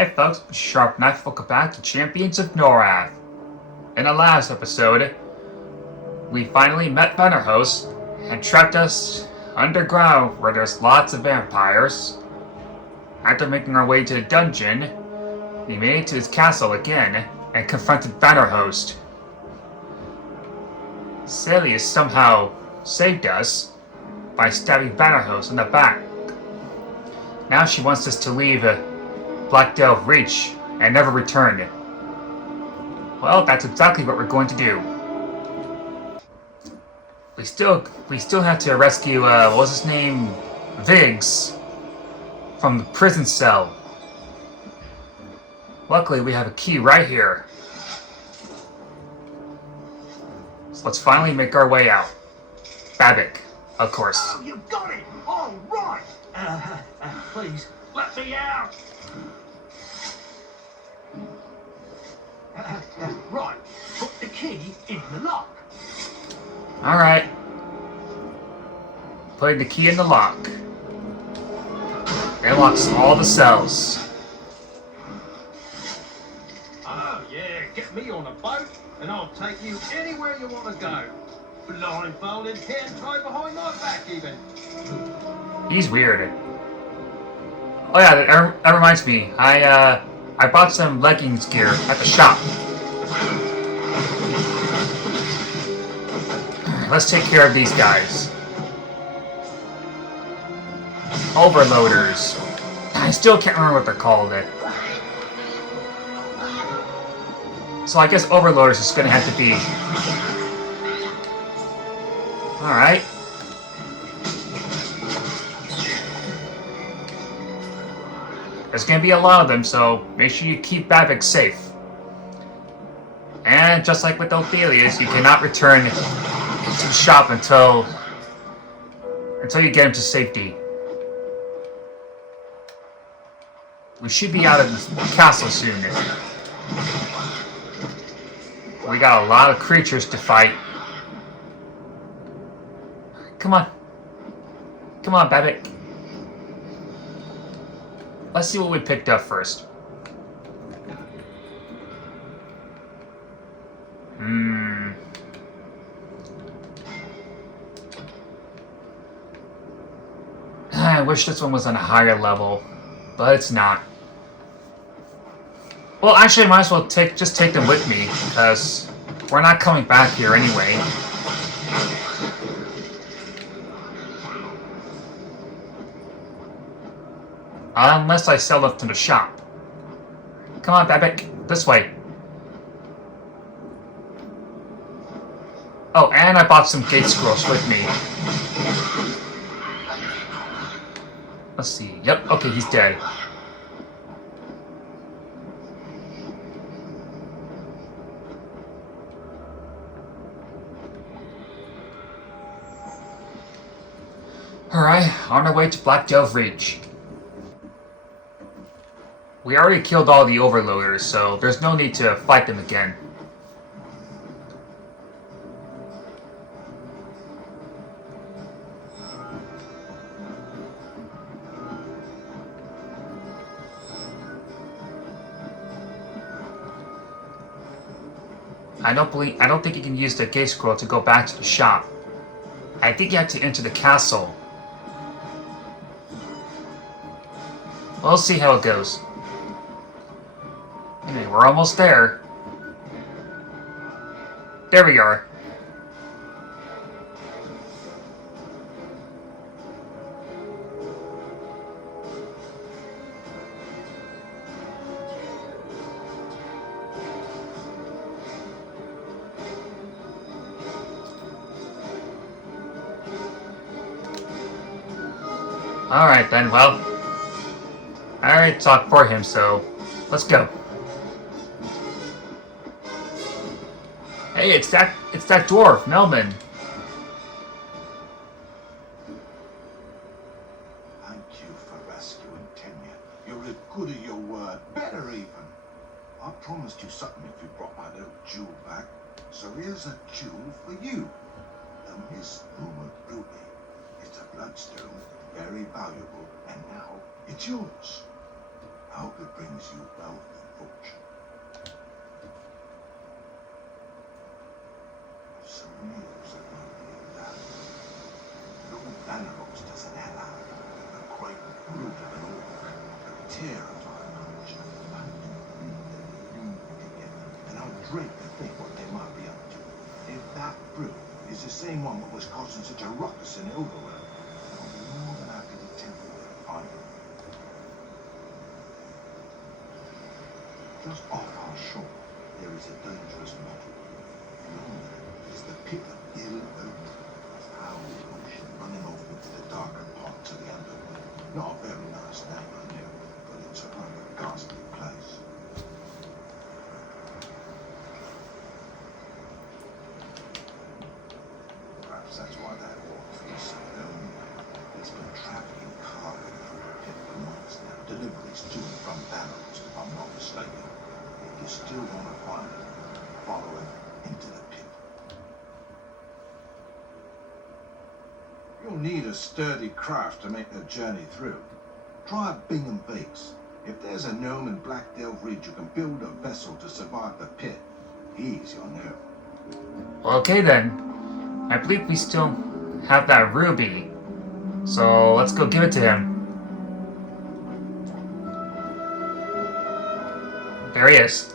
Hey folks, Sharp Knife, welcome back to Champions of Norrath. In the last episode, we finally met Venerhost and trapped us underground where there's lots of vampires. After making our way to the dungeon, we made it to his castle again and confronted Venerhost. Celius somehow saved us by stabbing Venerhost in the back. Now she wants us to leave Blackdelve Reach and never return. Well, that's exactly what we're going to do. We still have to rescue what was his name? Viggs from the prison cell. Luckily, we have a key right here. So let's finally make our way out. Babbitt, of course. Oh, you got it! All right! Please, let me out! Right, put the key in the lock. Alright. Putting the key in the lock. It locks all the cells. Oh yeah, get me on a boat and I'll take you anywhere you want to go. Blindfolded, hand tied behind my back even. He's weird. Oh yeah, that reminds me. I bought some leggings gear at the shop. Let's take care of these guys. Overloaders. I still can't remember what they're called. So I guess overloaders is gonna have to be. Alright. There's gonna be a lot of them, so make sure you keep Babbitt safe. And just like with Ophelius, you cannot return to the shop until you get him to safety. We should be out of the castle soon. We got a lot of creatures to fight. Come on. Come on, Babbitt. Let's see what we picked up first. I wish this one was on a higher level, but it's not. Well, actually, I might as well just take them with me, because we're not coming back here anyway. Unless I sell them to the shop. Come on, Babbitt. This way. Oh, and I bought some gate scrolls with me. Let's see. Yep, okay, he's dead. Alright, on our way to Blackdelve Reach. We already killed all the overloaders, so there's no need to fight them again. I don't think you can use the gate scroll to go back to the shop. I think you have to enter the castle. We'll see how it goes. Anyway, we're almost there. There we are. Alright then, well, I already talked for him, so let's go. Hey, it's that dwarf, Melman. Thank you for rescuing Tenya. You're as good as your word, better even. I promised you something if you brought my little jewel back. So here's a jewel for you. The Miss Rumored Ruby. It's a bloodstone, very valuable, and now it's yours. I hope it brings you terrifying knowledge. I do believe they will lead together, and I dread to think what they might be up to. If that brute is the same one that was causing such a ruckus in Overworld, I'll be more than happy to tell you where to find him. Just off our shore, there is a dangerous metal. Beyond that is the pit of ill oak, a foul ocean running off into the darker parts of the underworld. Not a very nice name, I know, but it's a rather ghastly place. Perhaps that's why that orc feels so lonely. It's been trafficking cargo through the pit for months now, deliveries to and from barrels, if I'm not mistaken. If you still want to find it, follow it into the pit. You'll need a sturdy craft to make the journey through. Try Bingham Bakes. If there's a gnome in Blackdelve Reach who can build a vessel to survive the pit, he's your gnome. Okay then. I believe we still have that ruby. So let's go give it to him. There he is.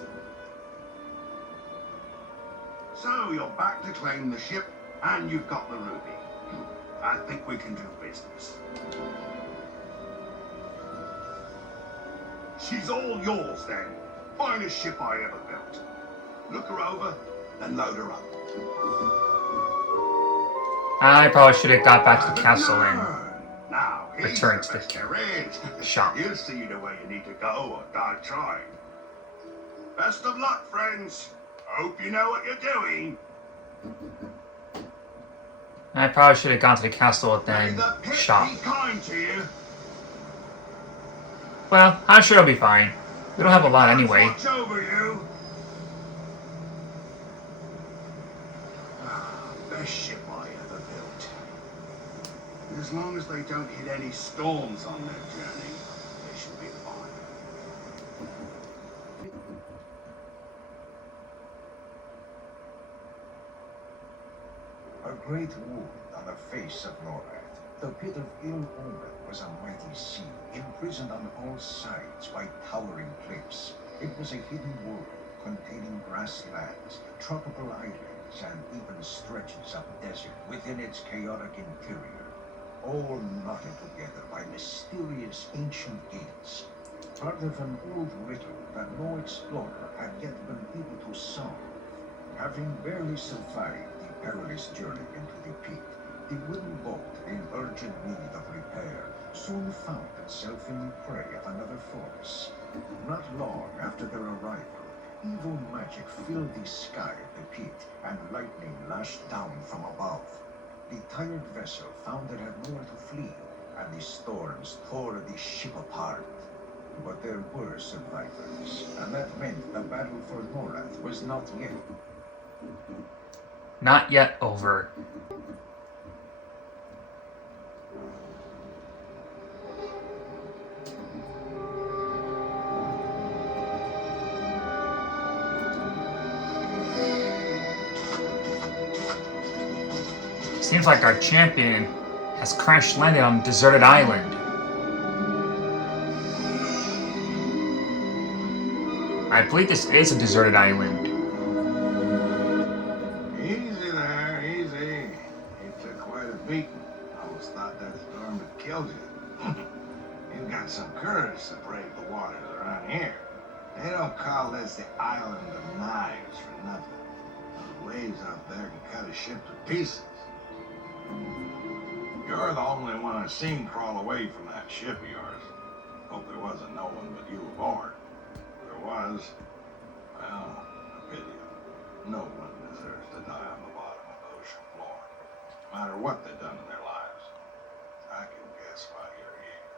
So you're back to claim the ship, and you've got the ruby. I think we can do business. She's all yours then. Finest ship I ever built. Look her over, then load her up. I probably should have got back to the castle and now returned to best there is. shop. You'll see the way you need to go or die trying. Best of luck, friends. Hope you know what you're doing. I probably should have gone to the castle and May then the pit shop. be kind to you. Well, I'm sure it'll be fine. We don't have a lot anyway. Watch over you. Best ship I ever built. As long as they don't hit any storms on their journey, they should be fine. A great wound on the face of Norrath. The pit of ill omen was a mighty sea, imprisoned on all sides by towering cliffs. It was a hidden world containing grasslands, tropical islands, and even stretches of desert within its chaotic interior, all knotted together by mysterious ancient gates, part of an old riddle that no explorer had yet been able to solve. Having barely survived the perilous journey into the pit, the wooden boat, in urgent need of repair, soon found itself in the prey of another force. Not long after their arrival, evil magic filled the sky of the pit, and lightning lashed down from above. The tired vessel found it had nowhere to flee, and the storms tore the ship apart. But there were survivors, and that meant the battle for Norrath was not yet. Not yet over. Seems like our champion has crash landed on a deserted island. I believe this is a deserted island. Easy there, easy. You took quite a beating. I almost thought that storm had killed you. You've got some courage to brave the waters around here. They don't call this the Island of Knives for nothing. Those waves out there can cut a ship to pieces. You're the only one I've seen crawl away from that ship of yours. Hope there wasn't no one but you aboard. If there was, well, I pity you. No one deserves to die on the bottom of the ocean floor, no matter what they've done in their lives. I can guess why you're here.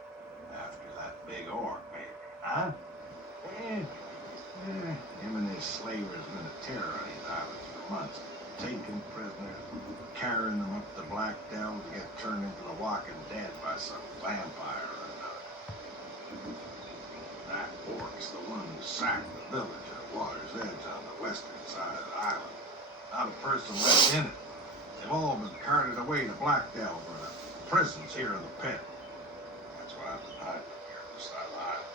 After that big orc, maybe, huh? Him and his slavers have been a terror on these islands for months. Taking prisoners, carrying them up to Blackdelve to get turned into the Walking Dead by some vampire or another. That orc's the one who sacked the village at Water's Edge on the western side of the island. Not a person left in it. They've all been carted away to Blackdelve or the prisons here in the pit. That's why I've been hiding here at this side of the island.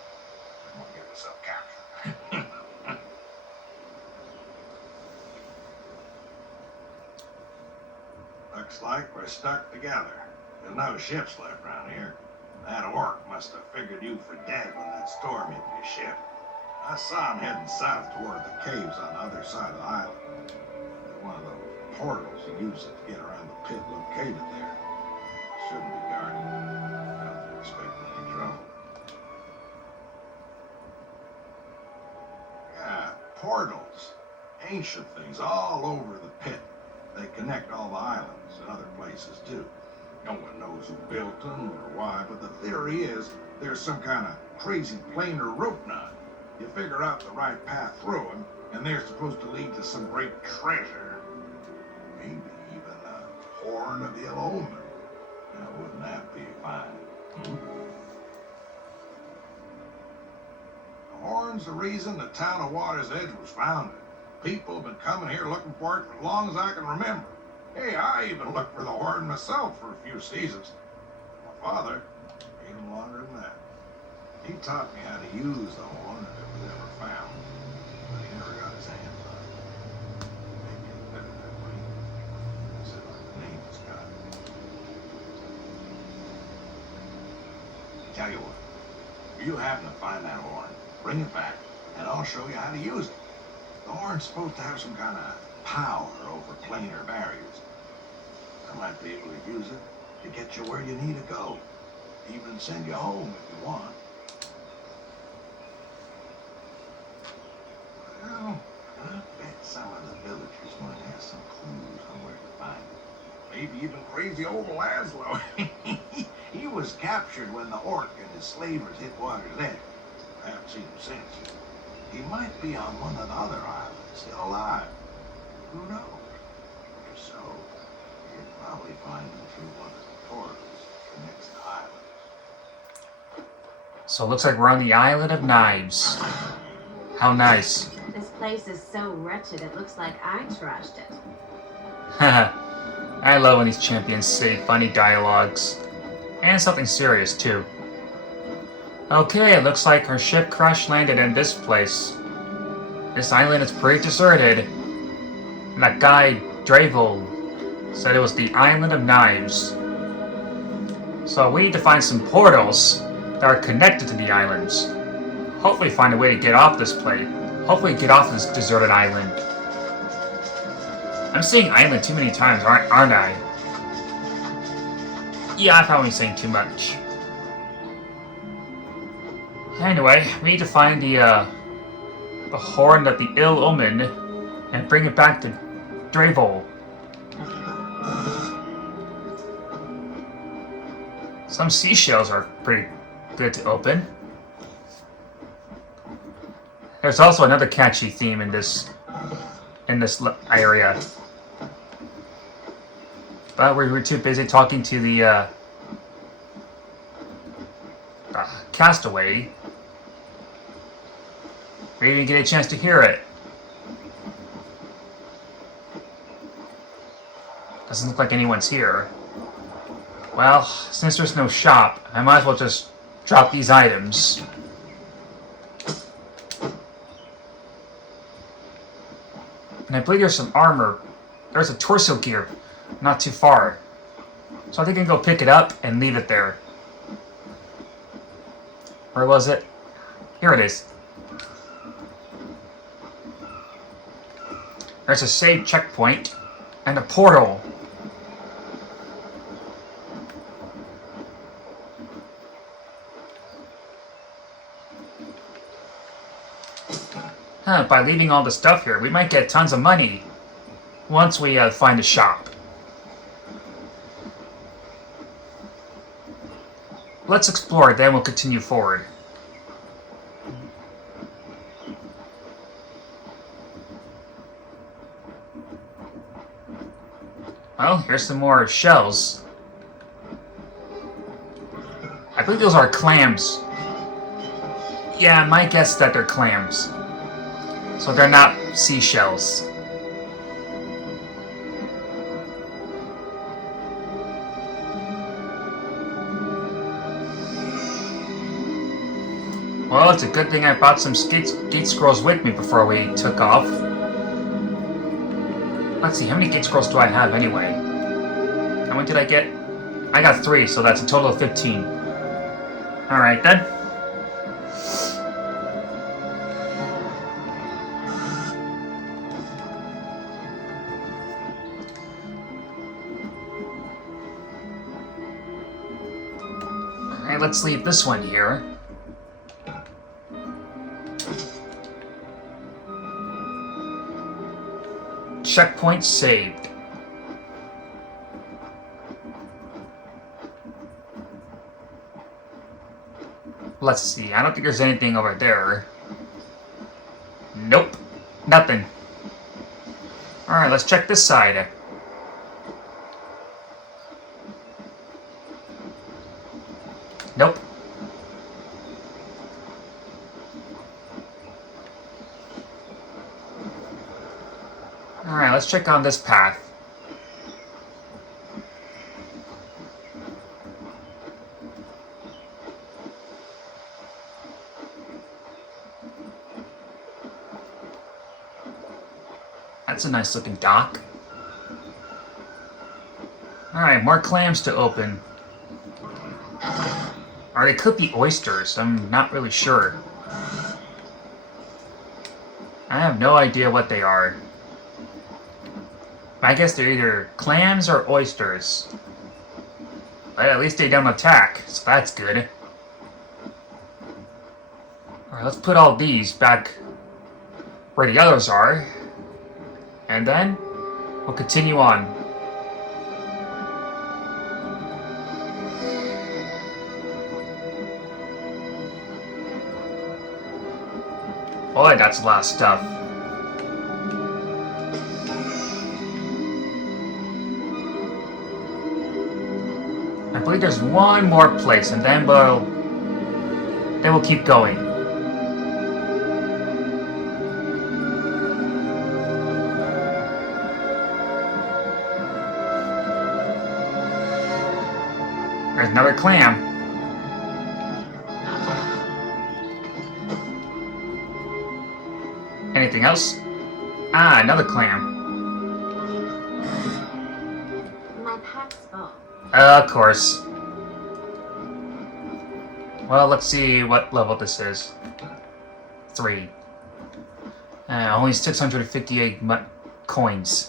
like we're stuck together. There's no ships left around here. That orc must have figured you for dead when that storm hit your ship. I saw him heading south toward the caves on the other side of the island. There's one of those portals he uses to get around the pit located there. Shouldn't be guarded. Don't expect any trouble. Yeah, portals. Ancient things all over the pit. They connect all the islands and other places too. No one knows who built them or why, but the theory is there's some kind of crazy planar rope knot. You figure out the right path through them, and they're supposed to lead to some great treasure. Maybe even a horn of ill omen. Now, wouldn't that be fine? The horn's the reason the town of Water's Edge was founded. People have been coming here looking for it for as long as I can remember. Hey, I even looked for the horn myself for a few seasons. My father, even longer than that. He taught me how to use the horn if it was ever found, but he never got his hands on it. Maybe it's better that way. Is it like the name it's got? Tell you what, if you happen to find that horn, bring it back, and I'll show you how to use it. The horn's supposed to have some kind of power over planar barriers. I might be able to use it to get you where you need to go. Even send you home if you want. Well, I bet some of the villagers might have some clues on where to find it. Maybe even crazy old Laszlo. He was captured when the orc and his slavers hit Water's Edge. I haven't seen him since. He might be on one of the other islands, still alive. Who knows? If so, you'd probably find him through one of the portals that connects the islands. So it looks like we're on the Island of Knives. How nice. This place is so wretched, it looks like I trashed it. I love when these champions say funny dialogues. And something serious, too. Okay, it looks like our ship crash landed in this place. This island is pretty deserted. And that guy, Dravel, said it was the Island of Knives. So we need to find some portals that are connected to the islands. Hopefully find a way to get off this place. Hopefully get off this deserted island. I'm saying island too many times, aren't I? Yeah, I'm probably saying too much. Anyway, we need to find the horn of the ill omen and bring it back to Dravel. Some seashells are pretty good to open. There's also another catchy theme in this area. But we were too busy talking to the castaway. We didn't even get a chance to hear it. Doesn't look like anyone's here. Well, since there's no shop, I might as well just drop these items. And I believe there's some armor. There's a torso gear not too far. So I think I can go pick it up and leave it there. Where was it? Here it is. There's a save checkpoint and a portal. By leaving all the stuff here, we might get tons of money once we find a shop. Let's explore, then we'll continue forward. Well, here's some more shells. I believe those are clams. Yeah, my guess is that they're clams. So they're not seashells. Well, it's a good thing I brought some gate scrolls with me before we took off. Let's see, how many gate scrolls do I have anyway? How many did I get? I got 3, so that's a total of 15. Alright then. Alright, let's leave this one here. Checkpoint saved. Let's see, I don't think there's anything over there. Nope, nothing. Alright, let's check this side. Nope. Alright, let's check on this path. That's a nice looking dock. Alright, more clams to open. Or they could be oysters, I'm not really sure. I have no idea what they are. I guess they're either clams or oysters. But at least they don't attack, so that's good. Alright, let's put all these back where the others are. And then, we'll continue on. Boy, that's a lot of stuff. I believe there's one more place, and then we'll keep going. There's another clam. Anything else? Ah, another clam. My pack's full. Of course. Well, let's see what level this is. 3. Only 658 coins.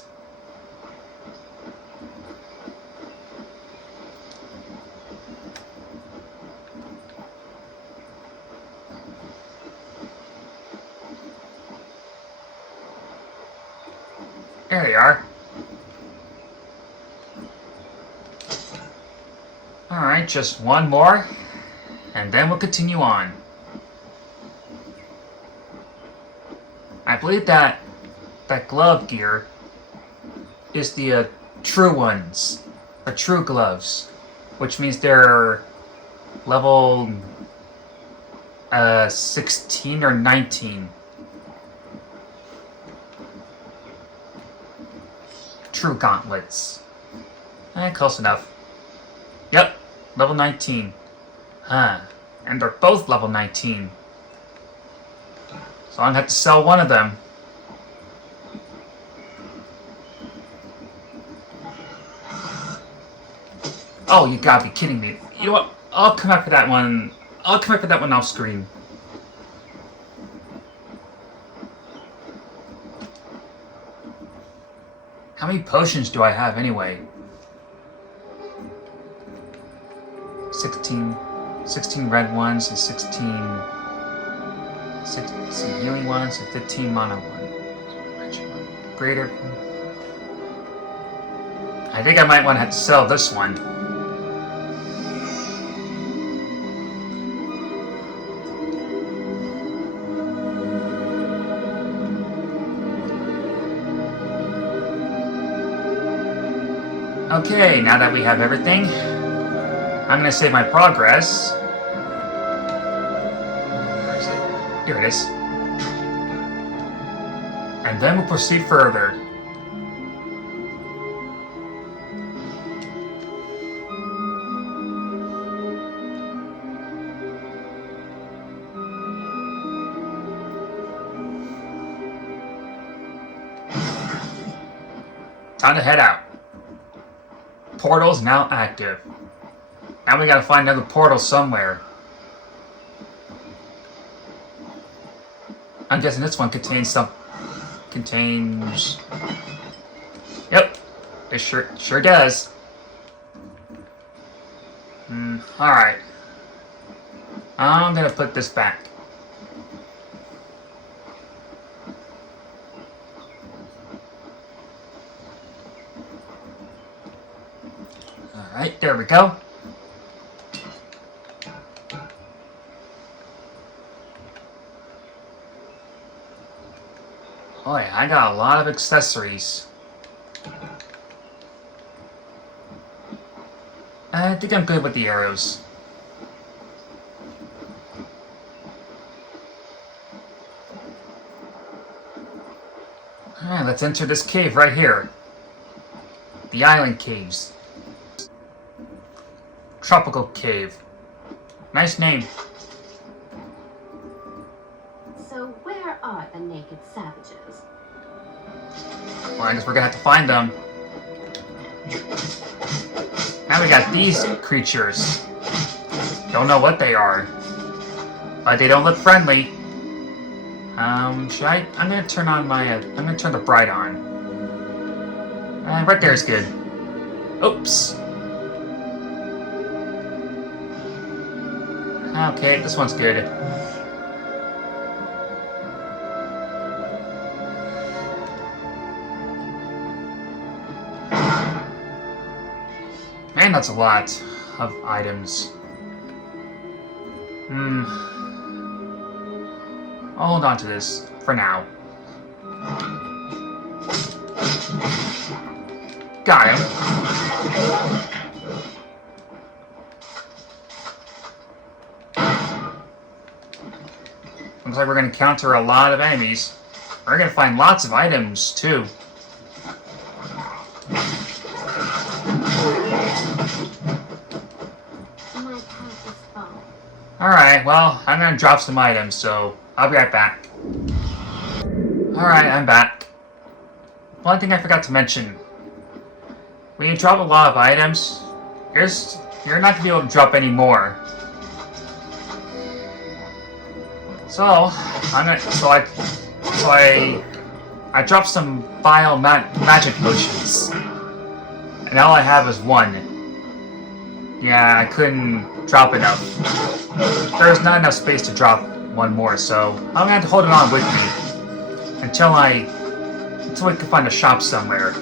There they are. Alright, just one more, and then we'll continue on. I believe that glove gear is the true ones, the true gloves, which means they're level 16 or 19. True gauntlets. Close enough. Yep, level 19. Huh. And they're both level 19. So I'm gonna have to sell one of them. Oh, you gotta be kidding me. You know what? I'll come back for that one. I'll come back for that one off screen. How many potions do I have anyway? 16 red ones and 16 healing ones and 15 mana one. Greater. I think I might want to have to sell this one. Okay, now that we have everything, I'm going to save my progress. Where is it? Here it is. And then we'll proceed further. Time to head out. portal is now active. Now we gotta find another portal somewhere. I'm guessing this one contains Yep, it sure does. Alright. I'm gonna put this back. Alright, there we go. Oh yeah, I got a lot of accessories. I think I'm good with the arrows. Alright, let's enter this cave right here. The island caves. Tropical cave. Nice name. So where are the naked savages? Well, I guess we're gonna have to find them. Now we got these creatures. Don't know what they are. But they don't look friendly. Should I? I'm gonna turn on my, I'm gonna turn the bright on. Right there is good. Oops. Okay, this one's good. Man, that's a lot of items. I'll hold on to this for now. Got him. Looks like we're going to encounter a lot of enemies. We're going to find lots of items, too. Alright, well, I'm going to drop some items, so I'll be right back. Alright, I'm back. One thing I forgot to mention. When you drop a lot of items, you're not going to be able to drop any more. So, I dropped some vile magic potions. And all I have is one. Yeah, I couldn't drop enough. There's not enough space to drop one more, so I'm gonna have to hold it on with me until we can find a shop somewhere.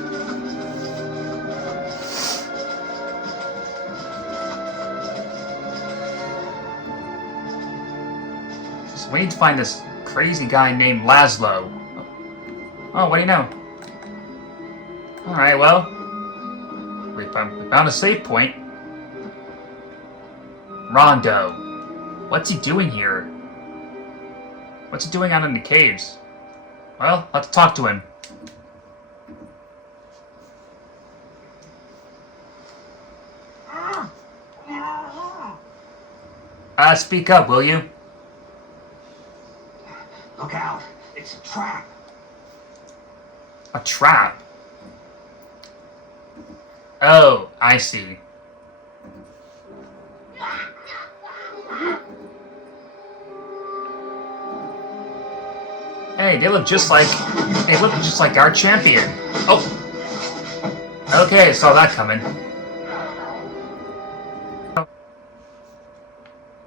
So we need to find this crazy guy named Laszlo. Oh, what do you know? Alright, well, we found a save point. Rondo. What's he doing here? What's he doing out in the caves? Well, let's talk to him. Speak up, will you? Look out! It's a trap! A trap? Oh, I see. Hey, they look just like our champion. Oh. Okay, saw that coming.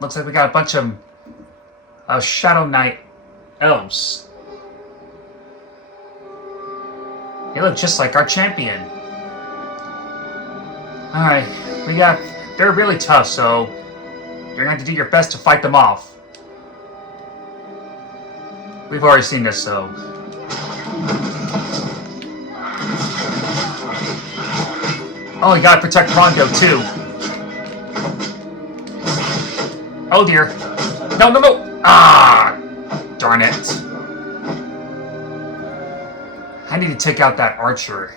Looks like we got a bunch of Shadow Knight elves. They look just like our champion. Alright, they're really tough, so you're gonna have to do your best to fight them off. We've already seen this, so. Oh, you gotta protect Rondo, too. Oh dear. No, no, no! Ah! Darn it. I need to take out that archer.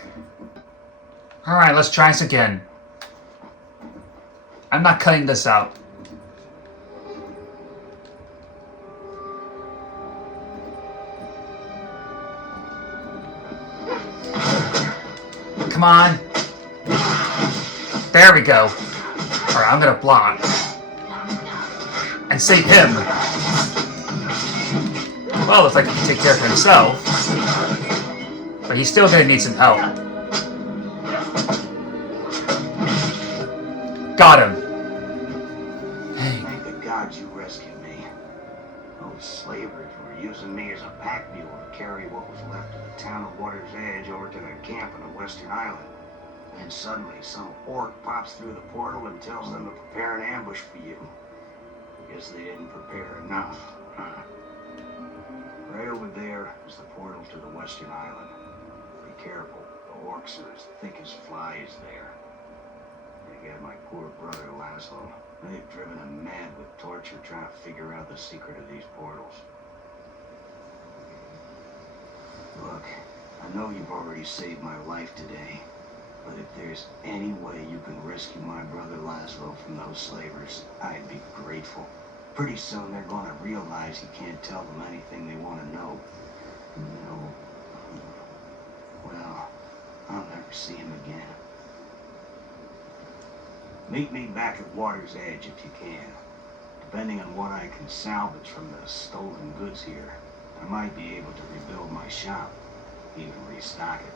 Alright, let's try this again. I'm not cutting this out. Come on. There we go. Alright, I'm gonna block. And save him. Well, looks like he can take care of himself. But he's still gonna need some help. Got him. Hey. Thank the gods you rescued me. Those slavers were using me as a pack mule to carry what was left of the town of Water's Edge over to their camp on the western island. Then suddenly some orc pops through the portal and tells them to prepare an ambush for you. Guess they didn't prepare enough, huh? Right over there is the portal to the western island. Be careful, the orcs are as thick as flies there. They got my poor brother Laszlo. They've driven him mad with torture trying to figure out the secret of these portals. Look, I know you've already saved my life today, but if there's any way you can rescue my brother Laszlo from those slavers, I'd be grateful. Pretty soon they're gonna realize you can't tell them anything they want to know. You know, well, I'll never see him again. Meet me back at Water's Edge if you can. Depending on what I can salvage from the stolen goods here, I might be able to rebuild my shop, even restock it.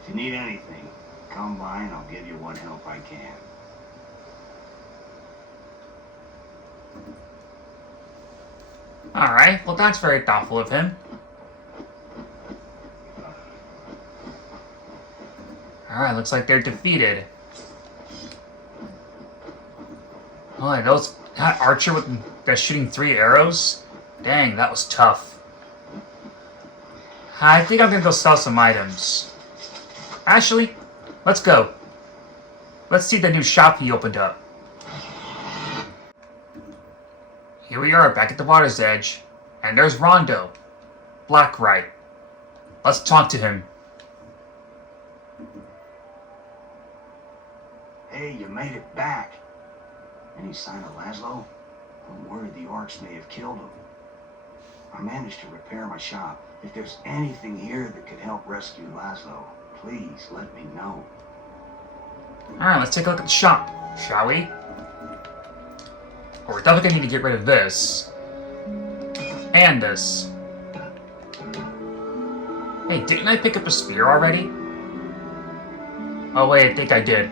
If you need anything, come by and I'll give you what help I can. Alright, well that's very thoughtful of him. Alright, looks like they're defeated. Oh, and that archer that's shooting 3 arrows? Dang, that was tough. I think I'm gonna go sell some items. Actually, let's go. Let's see the new shop he opened up. Here we are, back at the Water's Edge. And there's Rondo. Blacklight. Let's talk to him. Hey, you made it back. Any sign of Laszlo? I'm worried the orcs may have killed him. I managed to repair my shop. If there's anything here that could help rescue Laszlo, please let me know. Alright, let's take a look at the shop, shall we? Oh, we're definitely gonna need to get rid of this. And this. Hey, didn't I pick up a spear already? Oh wait, I think I did.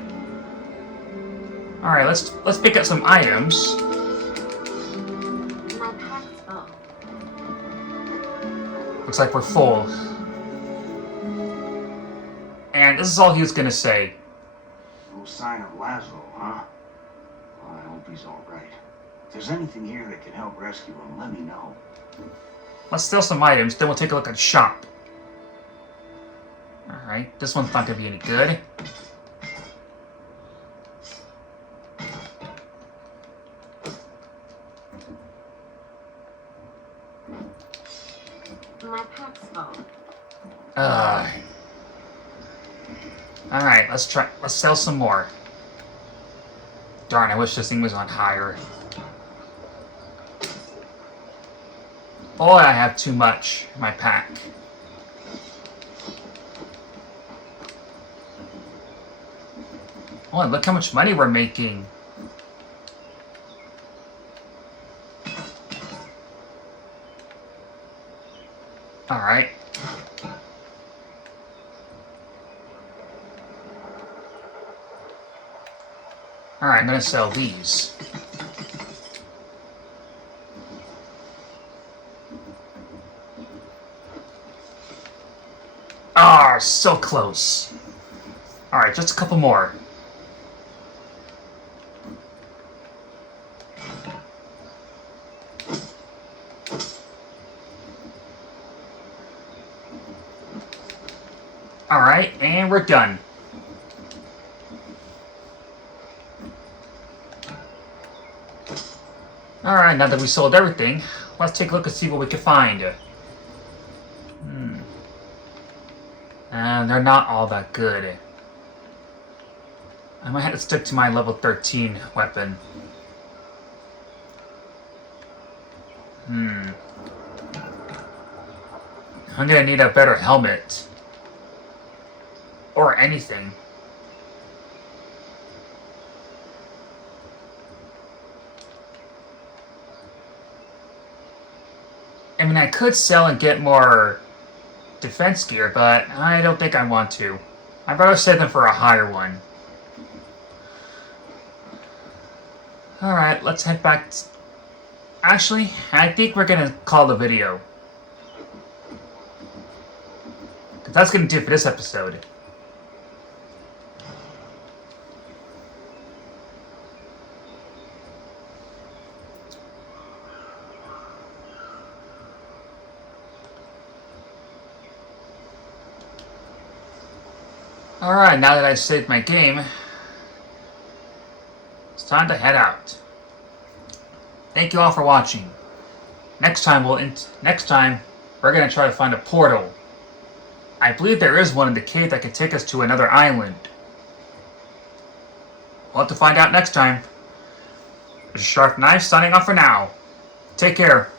Alright, let's pick up some items. My pack's full. Looks like we're full. And this is all he was gonna say. No sign of Laszlo, huh? Well, I hope he's alright. If there's anything here that can help rescue him, let me know. Let's steal some items, then we'll take a look at the shop. Alright, this one's not gonna be any good. My pack's full. Alright, let's sell some more. Darn, I wish this thing was on higher. Boy, I have too much in my pack. Oh, look how much money we're making. Alright. Alright, I'm gonna sell these. Ah, so close. Alright, just a couple more. Alright, and we're done. Alright, now that we sold everything, let's take a look and see what we can find. They're not all that good. I might have to stick to my level 13 weapon. I'm gonna need a better helmet. Or anything. mean, I could sell and get more defense gear, but I don't think I want to. I'd rather save them for a higher one. Alright, let's head back. Actually, I think we're gonna call the video. Because that's gonna do it for this episode. Alright, now that I saved my game, it's time to head out. Thank you all for watching. Next time we're gonna try to find a portal. I believe there is one in the cave that can take us to another island. We'll have to find out next time. This is Sharp Knife signing off for now. Take care.